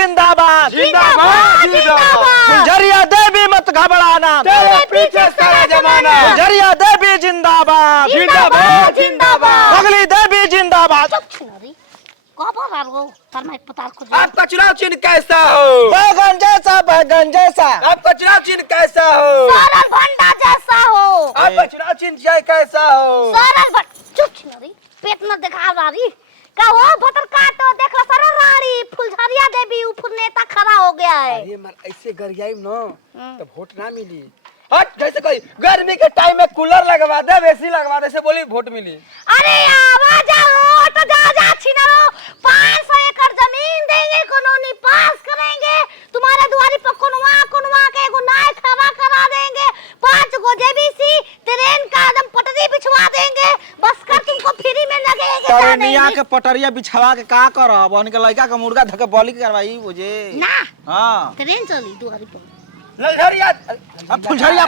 जिंदाबाद जिंदाबाद जिंदाबाद। फुलझरिया देवी मत घबराना, तेरे पीछे सारा जमाना। फुलझरिया देवी जिंदाबाद जिंदाबाद जिंदाबाद। अगली देवी जिंदाबाद। आपका चुनाव चिन्ह कैसा हो? बैगन जैसा बैगन जैसा। आपका चुनाव चिन्ह कैसा हो? सरल भंडा जैसा हो। आपका चुनाव चिन्ह कैसा हो? सरल चुप छिनरी पेट न दिखा रारी का हो भतर काटो देख ला सारा रानी फुलझरिया देवी ऊपर नेता खड़ा हो गया है। अरे मर ऐसे गरियाई न तो वोट ना मिली। हट जैसे कोई गर्मी के टाइम में कूलर लगवा दे, एसी लगवा दे, से बोली वोट मिली। अरे आवाज आओ तो जा छिनरो 500 एकड़ जमीन देंगे, कानूनी पास करेंगे, तुम्हारे द्वारी पर कुनवा के एगो नाय खड़ा करा देंगे, 5 गो जेबीसी ट्रेन का एकदम पटरी बिछवा देंगे, बस कर तुमको फ्री में लगेगा। तरनिया के पटरिया बिछवा के का करब? उनके लड़का के मुर्गा धके बलि करवाई बुझे ना। हां ट्रेन चली द्वारी पर ललझरिया अब फुलझरिया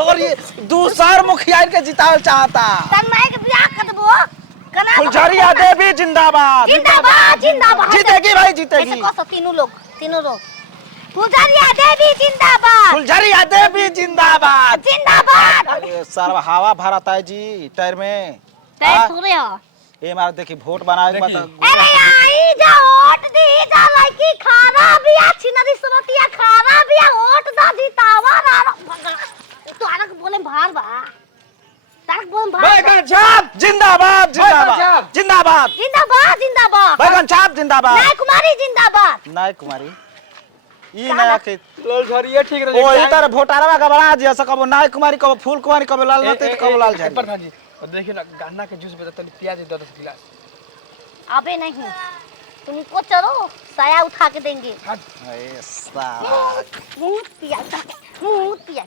और ये दूसर मुखिया के जितावल चाहता। तन्मय के बियाह कर देबो कना। फुलझरिया देवी जिंदाबाद जिंदाबाद जिंदाबाद। जीतेगी भाई जीतेगी। ऐसे कहो तीनों लोग फुलझरिया देवी जिंदाबाद फुलझरिया देवी जिंदाबाद जिंदाबाद। अरे सर हवा भरता है जी टायर में। तय थोड़े हो ए मार देखी वोट बनाए के बता। अरे आई जा वोट दी जा लड़की खाना बिया छिनरी सुनतिया खाना बिया वोट दा जीतावा ना तो आरक बोले भार बा तारक बोल भार बैगन छाप जिंदाबाद जिंदाबाद जिंदाबाद जिंदाबाद जिंदाबाद। बैगन छाप जिंदाबाद। नाय कुमारी जिंदाबाद। नाय कुमारी ई नया के ललझरिया ठीक रहे। ओ ई तरह वोटारवा का बड़ा दिया सकबो नाय कुमारी कबो फूल कुमारी कबो लाल नते कबो लाल झाड़ी। प्रधान जी और देखिए ना गन्ना के जूस में तनी प्याज 10 गिलास। अबे नहीं तुमको चलो साया उठा के देंगे। ए साला मुंह पिया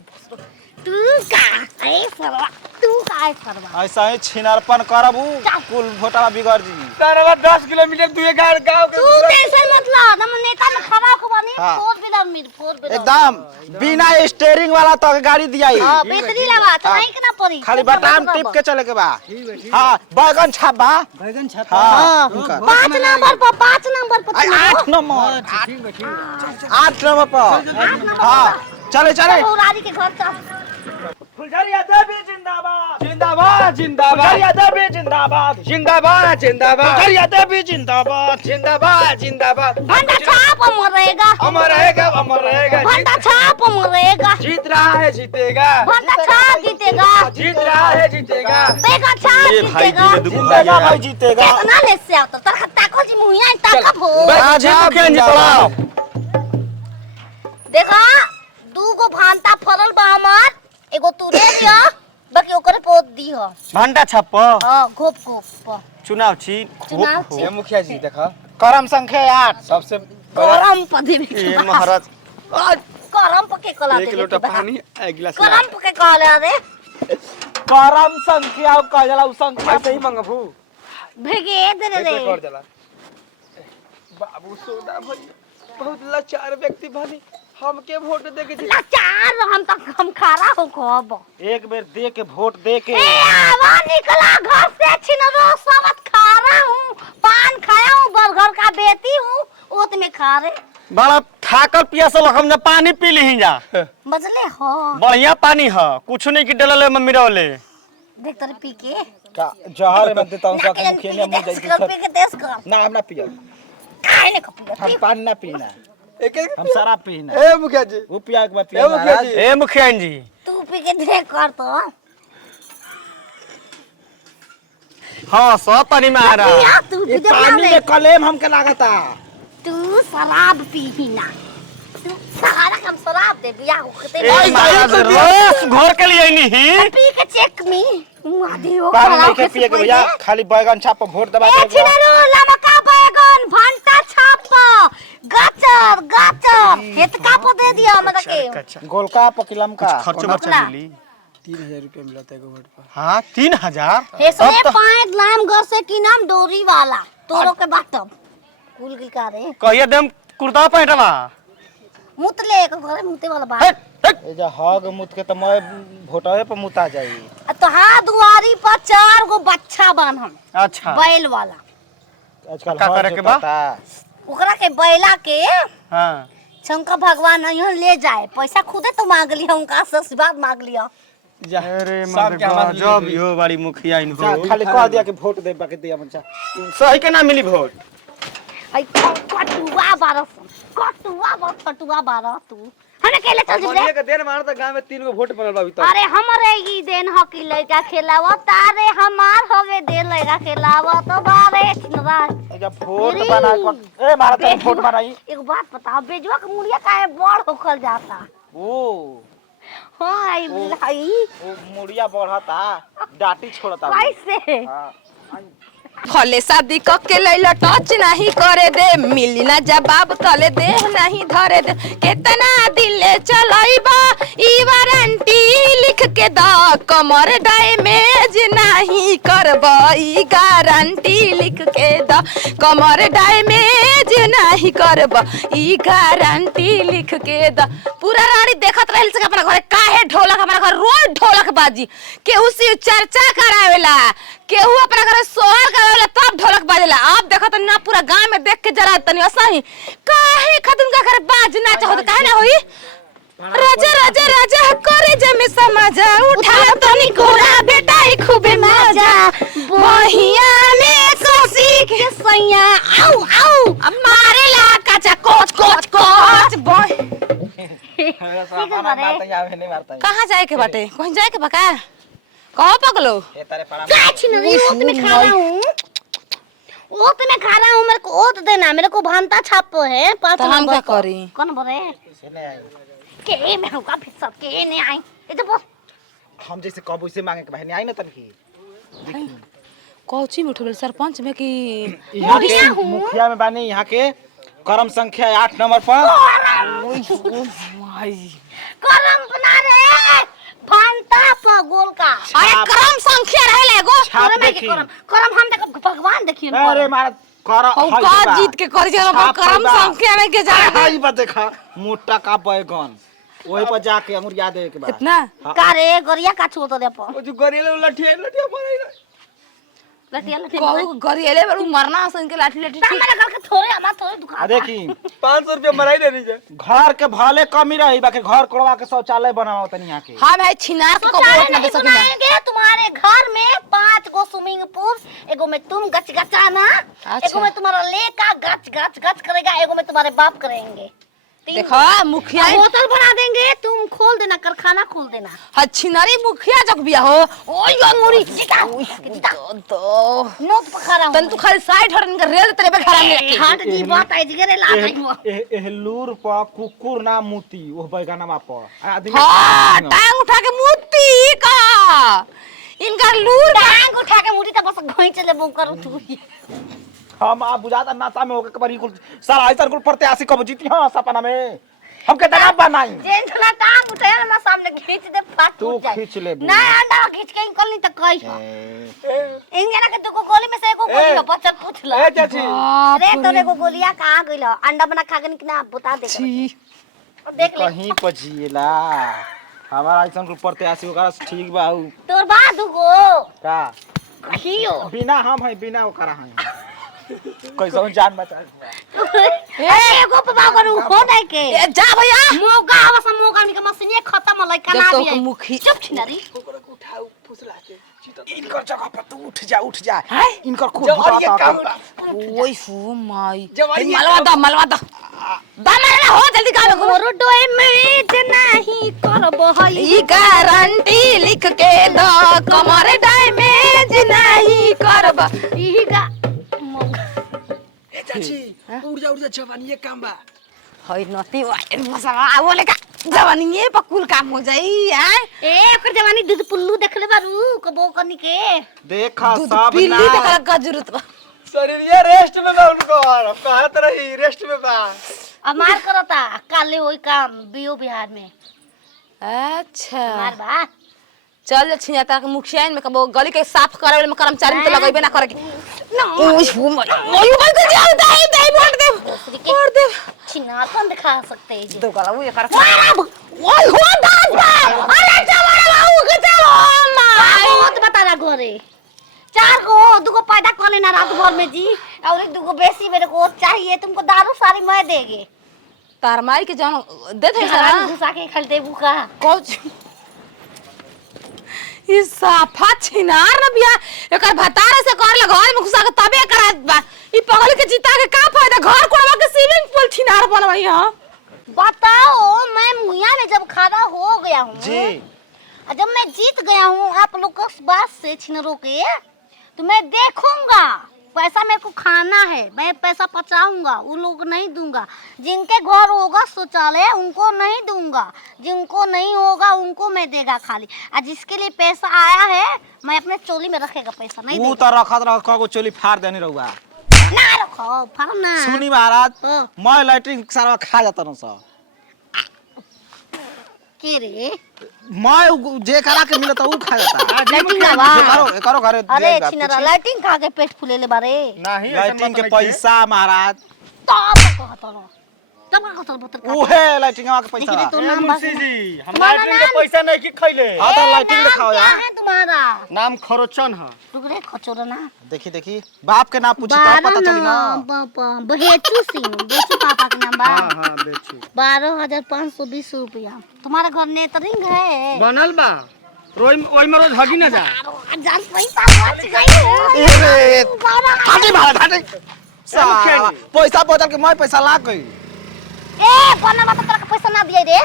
तू का ऐ सरवा तू का ऐ सरवा ऐसा ही छिनारपन करबू कुल वोटवा बिगड़ जी। तरवा 10 किलोमीटर दूर गांव के तू टेंशन मत ला हम नेता में खड़ा को बनी हाँ। 4 व्हीलर एकदम बिना स्टीयरिंग वाला तो गाड़ी दियाई। हां बैटरी लगा तो नहीं ना पड़ी खाली बटन टिप के चले के बा। हां बैगन छाप बा बैगन छाप। हां 5 नंबर पर 5 नंबर पर 8 नंबर 8 नंबर पर। हां चले रानी के घर चल। फुलझरिया देवी जिंदाबाद जिंदाबाद जिंदाबाद। फुलझरिया देवी जिंदाबाद जिंदाबाद जिंदाबाद। फुलझरिया देवी जिंदाबाद जिंदाबाद जिंदाबाद। भंडा छाप अमर रहेगा अमर रहेगा अमर रहेगा। भंडा छाप अमर रहेगा। जीत रहा है जीतेगा। भंडा छाप जीतेगा। जीत रहा है जीतेगा। बेगा छाप जीतेगा। जीतेगा भाई जीतेगा। कितना ले से आता तरखता को जी मुहिया ताकब हो। देखा दूगो भांटा फरल बा हमार एगो तूरे दिया बाकी ओकरे पोत दी हो। भंडा छप हां घोप घोप चुनाव छी चुनाव ये मुखिया जी देखा करम संख्या 8 सबसे करम पदे ए महाराज करम पके कला दे 1 लोटा पानी 1 गिलास करम पके कला दे करम संख्या का जला उ संख्या ऐसे ही मंगफू भेगे दे रे कर जला। बाबू सोदा भाई बहुत लाचार व्यक्ति भानी हमके वोट दे के लाचार हम तक हम खारा हो खब एक बेर दे के वोट दे के ए आवा निकला घर से छिनरो सबत खारा हूं पान खाया हूं बर्गर का बेटी हूं ओत में खा रे बड़ा थाकल पियासल हमने पानी पी ली जा। बजले हो बढ़िया पानी है कुछ नहीं की डलले मम्मी रोले देख तेरे पी के का जहर में देता हूं का मुखिया ने मुंह जाई पी के देश का ना हम ना पिया काहे ने खपी हम पानी ना पीना एक हम शराब पीना ए मुखिया जी वो पिया के बाद ए मुखिया जी ए मुखिया जी तू पी के देख कर तो हां सब पानी में आ रहा पिया तू ये विदेश पानी में कलेम हमके लागता। तू शराब पी ही ना तू सारा हम शराब दे बिया होते ए महाराज रोज घर के लिए नहीं पी के चेक में मुआदी हो पानी नहीं के पिए के भैया खाली बैगन छाप वोट दबा ए दे। छिनरो लमका बैगन भंटा छाप गाचर हेतका पर दे दिया हमरा के गोलका पकिलम का खर्चो बच्चा मिली 3000 रुपया मिलता है वोट पर। हां 3000 हेसने 5 ग्राम घर से की नाम डोरी वाला तोरो के बाटब कुल की का रे कहिए दम कुर्ता पैंटवा मुतले एक घरे मुते वाला बात ए जा हग मुत के त मैं भोटवे पे मुता जाई। तो हां दुआरी पर 4 गो बच्चा बान्हम अच्छा बैल वाला आजकल का करे के बा? ओकरा के बैला के हां शंकर भगवान यहाँ ले जाए पैसा खुदे तो मांग लिया उनका आशीर्वाद मांग लिया। अरे सब क्या मान जब यो बड़ी मुखिया इन हो खाली कह दिया कि वोट दे बाकी दिया बच्चा सही के ना मिली वोट। आई कटुआ बारह कटुआ बारह तू हमें केले चल बोलिए जिबरे के देन मार त गांव में 3 गो वोट बनल बा अभी तक। अरे हमरे ई देन हकी लइका खेलावा तारे हमार होवे दे लइका खेलावा तो बारे छिनरा जब वोट बना ए मारा तो वोट बनाई एक बात बताओ बेजुआ के मुड़िया काहे बड़ होखल जाता ओ हाय भाई वो मुड़िया बढ़ता डाटी छोड़ता कैसे हां फले शादी के लैला टच नहीं करे दे मिली ना जवाब तले दे नहीं धरे दे कितना दिले चलाइबा ई वारंटी लिख के द कमर डैमेज नहीं करबा ई गारंटी लिख के द कमर डैमेज नहीं करबा ई गारंटी लिख के द पूरा रानी देखत रहल से अपना घरे काहे ढोलक हमारा घर रोज ढोलक बाजी केहू से चर्चा करावेला केहू अपना घर सोहर करावेला तब ढोलक बाजेला। आप देखो त ना पूरा गांव में देख के जरा तनी असही काहे खतम का घर बाज ना चाहो त काहे ना होई राजा राजा राजा करे जमे समझा उठा तनी कोरा बेटा खूबे मजा बहिया में कोसी के सैया आउ आउ अब मारेला काचा कोच कोच कोच बह नहीं मारता कहां जाए के बाटे कहीं जाए के बका कहो पगलो ये तारे पड़ा काची नहीं ओत में खा रहा हूं ओत में खा रहा हूं मेरे को ओत देना मेरे को भांता छापो है पांच तो हम क्या करी कौन बोले नहीं आई के मैं होगा फिर सब के नहीं आई ये तो बोल हम जैसे कब उसे मांगे के बहनी आई ना तनकी कोची में उठल सरपंच में कि यहाँ के मुखिया में बानी यहाँ के कर्म संख्या 8 नंबर पर करम बना रे भांता पर गोल का अरे क्रम संख्या रहले एगो छाप करम है देखी के करम हम देखो भगवान देखिए अरे मारा कर और का जीत के कर जरा छाप क्रम बा। संख्या में के जा हां बा देखा मोटा का बैगन वही पर जाके अंगूर याद है के बाद कितना का रे गरिया का छो तो दे पर ओ जो गरेले लठिया मारे लटिया लटिया कहू गरिएले बड़ू मरना सन के लाठी लाठी ठीक मेरे घर के थोड़े हमार थोड़े दुकान आ देखी 500 रुपया मराई देनी जे। घर के भले कमी रही बाकी घर कोड़वा के शौचालय बनाओ तनी यहाँ के हां भाई छिनार के को वोट ना दे सकिना बनाएंगे तुम्हारे घर में 5 गो स्विमिंग पूल एगो में तुम गच गचाना एगो में तुम्हारा लेका गच गच गच करेगा एगो में तुम्हारे बाप करेंगे देखो मुखिया होटल बना देंगे तुम खोल देना कारखाना खोल देना हा छिनारी मुखिया जक बिया हो ओय अंगूरी जीता तो नोट पकड़ा हूं तन तू खाली साइड हटन के रेल तेरे पे खड़ा नहीं हाट जी बात आई जिगरे ला आई हुआ एहलूर पर कुकुर ना मुती वो बैगनमा पर आदमी हां टांग उठा के मुत्ती का इनका लूर टांग उठा के मुड़ी तक बस घोई चले बो कर तू हम आ बुझाता नाता में होके कबरी कुल सारा ऐसा कुल प्रति आसी कब जीती हां सपना में हमके दना बनाई जेन थला टांग उठे ना सामने खींच दे फाट तू टूट जाए खींच ले ना अंडा खींच के निकल नहीं तक कही इंजना के दुगो गोली में से एको गोली का बच्चा पूछ ला ए चाची अरे तोरे को गोलियां कहां गइल अंडा बना खा के निकना बता दे देख ले कहीं पर जिएला हमारा ऐसा कुल प्रति आसी ओकरा ठीक बा उ तोर बा दुगो का कहियो बिना हम है बिना ओकरा है कैसा जान बचा ए एगो पबा करू हो नहीं के ए जा भैया मौका आवा सा मौका निके मशीन खत्म लइका ना जब भी तो आई मुखी चुप छिनारी ओकरा को उठाओ फुसला के इनकर जगह पर तू उठ जा हैं? इनकर खूब जवान ये काम ओय फू माई जवान ये मलवा दा मारला हो जल्दी काम को मोर डोए में नहीं करबो हई ई गारंटी लिख के दो कमर डैमेज नहीं करब ईगा ए चाची उड़ जा जवानी ये काम बा हई नती वाई मसला बोले का जवानी ये पकुल काम हो जाई हैं ए ओकर जवानी दूध पुल्लू देखले बारू कबो कनी के देखा दूध सब पीली ना देखला का जरूरत बा शरीर ये रेस्ट में बा उनको कहा तरह ही रेस्ट में बा अमार करता काले होई काम बियो बिहार में अच्छा मार बा चल छिया ता मुखिया में कबो गली के साफ करे में कर्मचारी में तो लगइबे ना करे ना ओय फू ओय भाई तो जाओ दे वोट दे छिना कौन दिखा सकते हैं तो गला वो ये कर मारा ओय हो दास बा अरे जवाना बाबू के चलो माई बहुत बता रहा घरे 4 गो 2 गो पैदा कर लेना रात भर में जी और दुगो बेसी मेरे को चाहिए, तुमको दारू सारी मैं देंगे। तार माई के जान देत है घरा में सारा घुसा के खल देबू का। कोच ई साफा छिनार न बिया एकर भतार से कर ले घर में घुसा के तबे करात बा। ई पगल के जीता के का फायदा, घर कोड़वा के स्विमिंग पूल छिनार बनवाई हां। बताओ, मैं मुया में जब खड़ा हो गया हूँ जी, जब मैं जीत गया हूँ आप लोग को बात से छिनरों के, तो मैं देखूंगा। पैसा मेरे को खाना है, मैं पैसा बचाऊंगा, उन लोगों को नहीं दूंगा। जिनके घर होगा शौचालय उनको नहीं दूंगा, जिनको नहीं होगा उनको मैं देगा खाली। और जिसके लिए पैसा आया है मैं अपने चोली में रखेगा, पैसा नहीं वो देगा। तो रखत रख को चोली फाड़ देनी रहुआ। ना रखो फाड़ो ना। सुनी महाराज, हाँ। मैं लैट्रिन सारा खा जाता न सब। के रे मैं जे करा के मिलता वो खा जाता। लाइटिंग ना बा। करो घरे अरे दिया छिनरा पूछी। लाइटिंग खा के पेट फूलेले बारे। नहीं लैट्रिन के पैसा महाराज, तब कहतरो तब कहतरो बतर उहे लैट्रिन के पैसा। देखिए तो नाम मुंशी जी, हम तुम्हारा लैट्रिन के नाम? पैसा नहीं की खैले। हाँ तो लाइटिंग दिखाओ क्या यार। है तुम्हारा? नाम खरोचन है। रुक रे खचोरा ना। देखी देखी बाप के नाम पूछी तब पता चली ना। पापा बहेचू सिंह, बेचू पापा का नाम बा। हाँ बेची 12,520 रुपया। तुम्हारा घर नेतरिंग है? बनल बा। ओई में रोज हगी ना जा। 12,000 पैसा बच गई। अरे हाटी महाराज हाटी। साला पैसा बदल के मैं पैसा ला गई। ए बना बता तेरा पैसा ना दिए रे।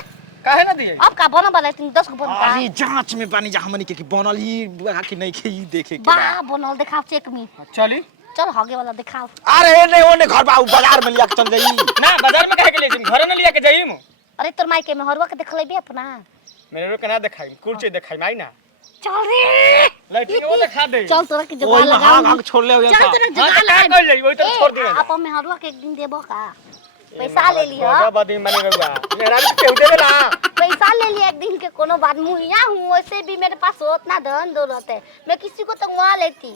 काहे ना दिए? अब का बना वाला तुम 10 को बना। अरे जांच में पानी जा हमनी के बनल ही कि नहीं के ही देखे के बा बा। बनल दिखाओ चेक में। चली चल हगे वाला दिखाओ। अरे नहीं ओने घर बा बाजार में लिया के चल जाई। ना बाजार में काहे के ले जिम घरे ना लिया के जाई मु। अरे तोर माई के में हरवा के देख लेबे अपना। मेरे रो के ना दिखाई, कुर्सी दिखाई माई ना। चल रे लैट्रिन वो दिखा दे। चल तोरा के ओई जुगाड़ में लगाओ। हां छोड़ ले हो चल तोरा हां जुगाड़ तो का लगा। कर जाई, ओई तो छोड़ दे। आप में हरवा के एक दिन देबो का? पैसा ले लियो। बाबा बदी माने रहुआ। मेरा भी केहू देवे ना। पैसा ले लिया एक दिन के कोनो बात। मुहिया हूँ वैसे भी मेरे पास उतना धन दौलत है, मैं किसी को तंगवा लेती।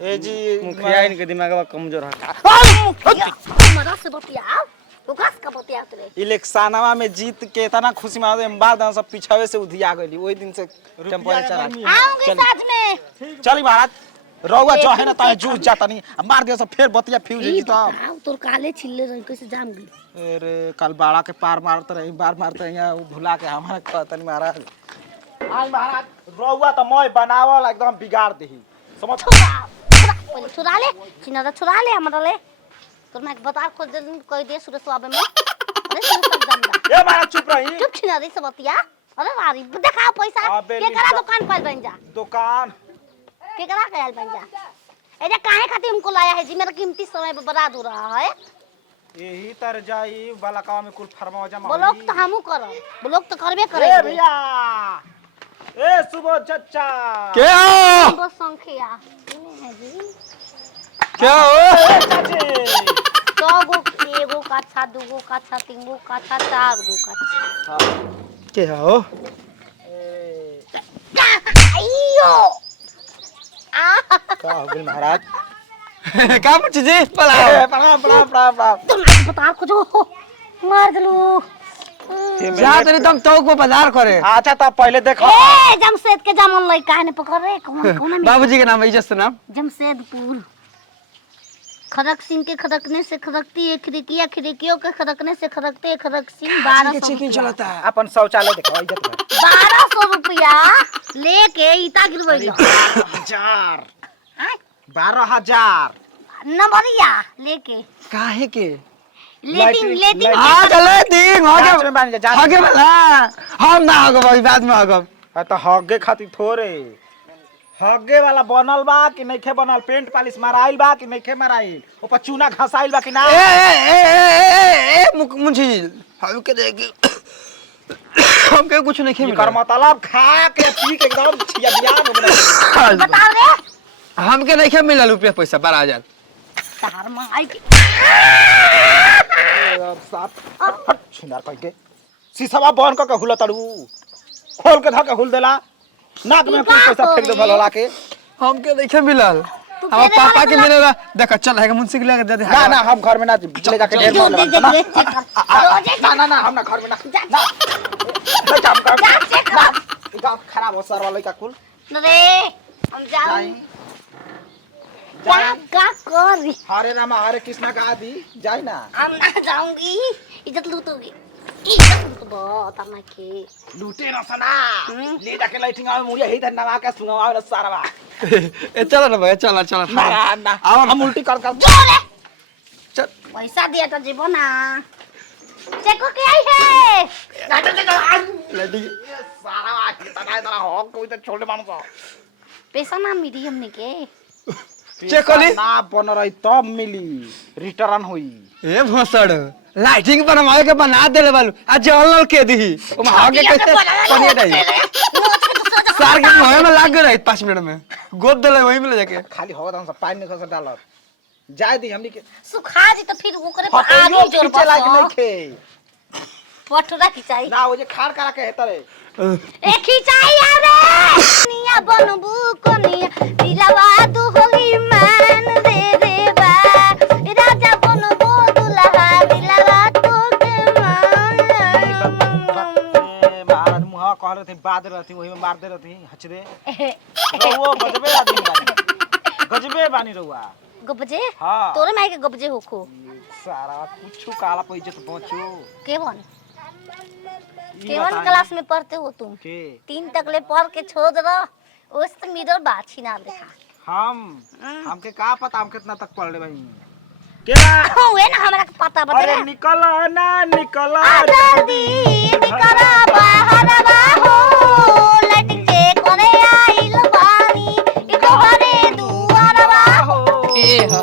ए जी मुखिया इनके दिमाग कमजोर है। मरा से बतिया तो घास का बतिया तले। इलेक्शनवा में जीत के इतना खुशी मारे बाद सब पिछावे से उधिया गई। ओई दिन से टेम्पो चला। आऊंगी साथ में। चली महाराज रहुआ जो है ना ताए जूझ जाता नहीं मार दिया सब फिर बतिया फ्यूज ई जी तो। बताओ तोर काले छिल्ले रही कैसे जाम गई? अरे कल बाड़ा के पार मारते रही बार मारते यहाँ भुला के हमारे कहतनी महाराज। आज महाराज रहुआ तो मैं बनावल एकदम बिगाड़ दही समझ। पहले छुरा ले चिन्ह छुरा ले हमरा ले। तोर मैं बता को जल्दी कह दे सुरेश बाबे में। अरे सुरेश दंदा ए महाराज चुप रही। चुप छिना रे सब बतिया। अरे वारी दिखाओ पैसा अबे के करा दुकान पर बन जा। दुकान के करा के बन जा। ए जे काहे खातिर हमको लाया है जी? मेरा कीमती समय बर्बाद हो रहा है। यही तर जाई बालका में कुल फरमा जमा ब्लॉक तो हमहू करब, ब्लॉक तो करबे ए करेंगे। भैया ए सुबह चचा क्या हो? बस संख्या है जी। क्या हो? ए चाची गो एगो काछा दूगो काछा तीनगो काछा चारगो काछा। क्या हो? अयो का हो गइल महाराज? का पूछ जी? ए, प्रणाम प्रणाम प्रणाम प्रणाम। तुम बता को जो मार दलू। जा तनी तुम चौक पे बाजार करे। अच्छा तो पहले देखो ए जमशेद के जामन लई काहे ने पकड़ रे? कौन में? बाबूजी के नाम है, इज्जत से नाम। जमशेदपुर। खड़क सिंह के खड़कने से खड़कती है खिड़कियां, खिड़कियों के खड़कने से खड़कते है खड़क सिंह। 1200 है अपन शौचालय देखो इज्जत में 1200 रुपया लेके ईटा गिरवैलो। 12,000 नंबरिया लेके काहे के? लेटिंग आ चले दिन हो जांच में बन जा, जांच में। आगे वाला हम ना होगो भाई, बाद में होगो। तो हगे खातिर थोड़े हगे वाला बनल बा कि नइखे बनल? पेंट पॉलिश माराइल बा कि नइखे माराइल? ऊपर चूना घसाइल बा कि ना? मुंशी हमके देगी हमके कुछ नहीं खेल कर मतलब खा के पी के एकदम छिया बियान हो गइल। बता रे हमके नहीं खेल मिला रुपया पैसा 12,000। तार माई के अब साफ हट छिनार कह के शीशवा बंद क के हुल तड़ू खोल के धके हुल देला नाक में कुछ पैसा फेंक दे भला के। हमके नहीं खेल मिला। तू हमारे फेरे पापा वाला के मिलेला देखा चल है मुंशी के लेके दे दे। ना ना हम घर में ना ले जाके ढेर मार लेबा ना ना ना हम ना घर में ना ना ले काम कर ना गांव खराब हो सर वाले का कुल रे हम जाऊं का करी हरे राम हरे कृष्णा का आदि जाए ना हम ना जाऊंगी इज्जत लूटोगी इज्जत लूट दो तना के लूटे ना सना ले जाके लाइटिंग आवे मुझे ही धन्यवाद का सुनावा वाला सारा बा ए चलो ना भैया चला ना ना हम उल्टी कर जो रे चल पैसा दिया तो जीवो ना चेको के आई है लड़ी सारा बा कितना इतना हो कोई तो छोटे मानुस हो पैसा ना मिली हमने के चेक करी ना बन रही तब मिली रिटर्न हुई ए भोसड़ लाइटिंग बनवाए के बना देले बालू आज जल के दी ओम आगे कैसे पनिया दई सार के मुंह में लाग रही 5 मिनट में गोद देले वहीं में ले जाके खाली हो हम सब पानी खस डालत जाय दी हमनी के सुखा जी तो फिर ओकरे पर हटइयो आदमी जोर खींचे लायक नहीं बस खे पटुरा खिंचाई ना वो जे खाड़ करा के हेतरे ए खिंचाई आवे निया बनबू कोनिया दिलवा तू होली मान रे रे बा राजा बनबू दुल्हा दिलवा तू के मान महाराज मुहा कह रहे थे बाद रहती वही में मार दे रहती हचरे वो गजबे आदमी बानी गजबे बानी रहुआ गबजे हां तोरे माई के गबजे होखो सारा कुछ काला पे इज्जत पहुंचो केवन केवन क्लास में पढ़ते हो तुम के 3 तक ले पढ़ के छोड़ दो उस तो मिडल बाछी ना देखा हमके का पता हम कितना तक पढ़ ले भाई केला होए ना हमरा के पता बता अरे निकल ना निकल जल्दी निकल बाहर बाहो लटके करे आइल बानी ई तोहरे दुआर बाहो ए हो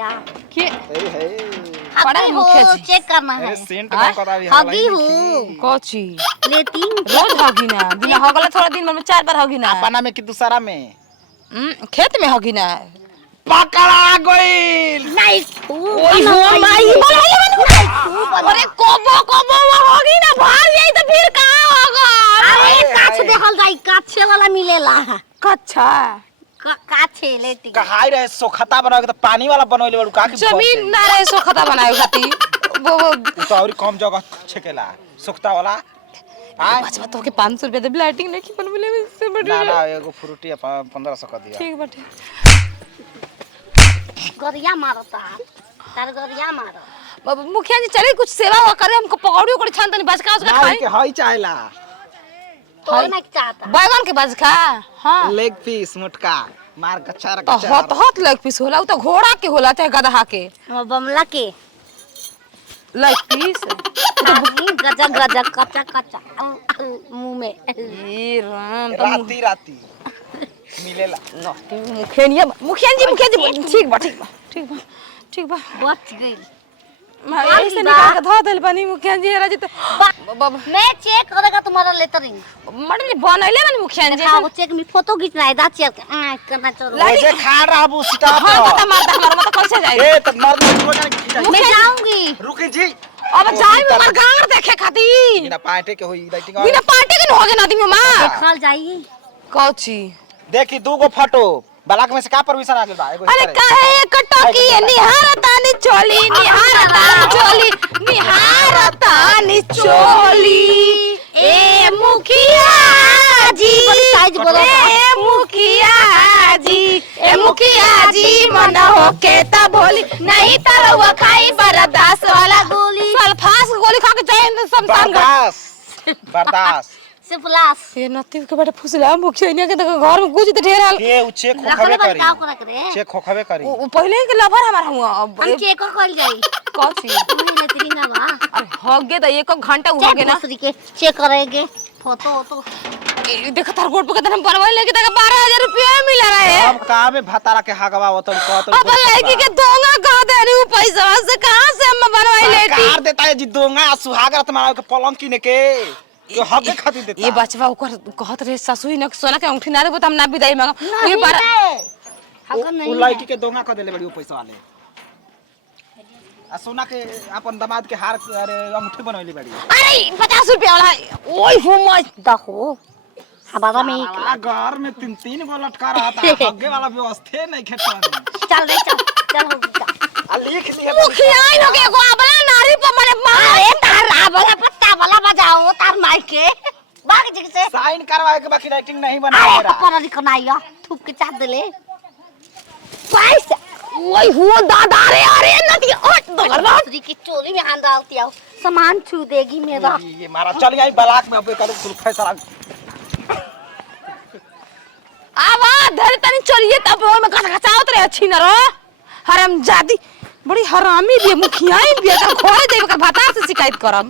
या के ए हे बड़ा हगी मुखिया हो जी। चेक करना है अरे सेंट का पता भी हगी हूँ कोची लेती रोज होगी ना बिना होगला थोड़ा दिन में 4 बार होगी ना अपना में कि दूसरा में खेत में होगी ना पकड़ा गइल नहीं ओई हो माई अरे कोबो होगी ना बाहर जाई तो फिर कहां होगा अरे काछ देखल जाई काछे वाला मिलेला कच्छा काछे लेती कहाई रहे सोखता बनावे के तो पानी वाला बनवले बड़ू का के जमीन ना रहे सोखता बनाए खाती वो तो और कम जगह छकेला सोखता वाला हां बचवा तो के 500 रुपया दे लाइटिंग नहीं बनवले में से बड़ी ना ना एगो फ्रूटी 1500 का दिया ठीक बाटे गरिया मारता तार गरिया मारो बाबू मुखिया जी चले कुछ सेवा हुआ करे हमको पकौड़ी को छान तनी बचका उसका ना खाई के हई चाहेला तो मैं चाहता बैगन के बचका हां लेग पीस मोटका मार गच्चा तो हत हत लेग पीस होला उ तो घोड़ा के होला चाहे गधा के बमला के लेग पीस गजा गजा कच्चा कच्चा मुंह में ए राम राती राती मिलेला मुखिया जी ठीक बा ठीक बा बच गई मैं यही से निकाल के धो देल बनी मुखिया जी राजी तो बाबा मैं चेक करेगा तुम्हारा लेटरिंग मडली बनैले बनी मुखिया जी दिखाओ चेक में फोटो खींचना है दांत चेक करना चाहिए वैसे खा रहा बू सिटा हां तो मारता हमारा मत कैसे जाए ए तो मर्द को जाने की खिंचाई मैं जाऊंगी रुके जी अब जाई में मर गांड देखे खातिर बिना पाटे के होई लाइटिंग बिना पार्टी के न होगे नदी में मां देखल जाई कौची देखी दू गो फोटो ब्लॉक में से का परमिशन आ गेल बा एगो अरे काहे कटोकी निहारतानी चोली निहारतानी चोली ए मुखिया जी साइज बोलो ए मुखिया जी मन होके त बोली नहीं त रउआ खाई बरदास वाला गोली सल्फास गोली खा के जाए शमशान घाट बर्दाश्त सिफलास ये नती के बेटा फुसला मुखिया इने के घर में कुछ त ढेर हाल के उ चेक रखले खोखबे बस करी गांव को रख रे चेक खोखबे करी वो पहले के लवर हमारा हुआ अब हम चेक कल जाई कौची तुम्हें लेटरिंग बा अरे होगे त 1 घंटा होगे ना दूसरी के चेक करेंगे फोटो तो देखो तार गोट पे कितना बनवाई लेके तक 12000 रुपया मिला रहा है अब का में भतारा के हागवा होत कहत अब लड़की के दोंगा कह देनी वो पैसा से कहां से हम बनवाई लेती कार देता है जी दोंगा सुहागर तुम्हारा के पलंग किने के यो हगे खातिर देता ये बचवा ओकर कहत रे ससुई न सोना के अंगूठी ना रे हम ना विदाई मांगा ये बार हगन नहीं उ लड़की के दोंगा क देले बड़ी वो पैसा वाले आ सोना के अपन दामाद के हार अरे अंगूठी बनवली बड़ी अरे 50 रुपया वाला ओए हो मत देखो हमारा में साला घर में 3 गो लटका रहा था हगे वाला व्यवस्था नहीं खेत चल रे चल हो जा आ लिख लिया मुखिया इन के एगो abala नारी पर मारे अरे तार वाला पत्ता वाला बजाओ तार माई के भाग जी से साइन करवाए के बाकी राइटिंग नहीं बना अरे रहा पर लिखनाइयो थूप के चाट देले पैसा ओए हो दादा रे अरे नदी ओट दूसरी की चोरी में हाथ डालती आओ सामान छू देगी मेरा ये मारा चल यहीं ब्लॉक में अब कर सुरक्षा सारा आवाज धर तनी चलिए तब ओय में घचावत रहे अच्छी न रो हरामजादी बड़ी हरामी भी मुखिया भी का खोल देब का भता से शिकायत करम